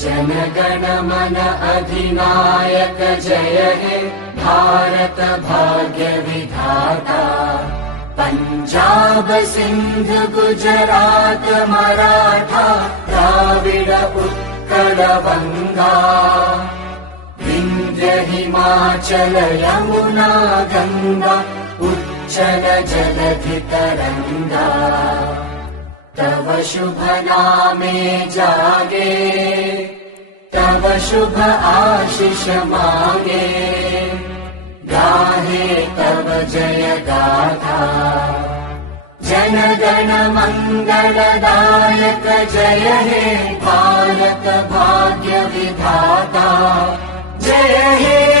जनगण मन अधिनायक जय हे भारत भाग्य विधाता। पंजाब सिंध गुजरात मराठा द्राविड उत्कल बंगा। विंध्य हिमाचल यमुना गंगा उच्चल जलधि तरंगा। तव शुभ नामे जागे तव शुभ आशीष मांगे। गाहे तव जय गाथा जन गण मंगलदायक जय हे भारत भाग्य विधाता। जय हे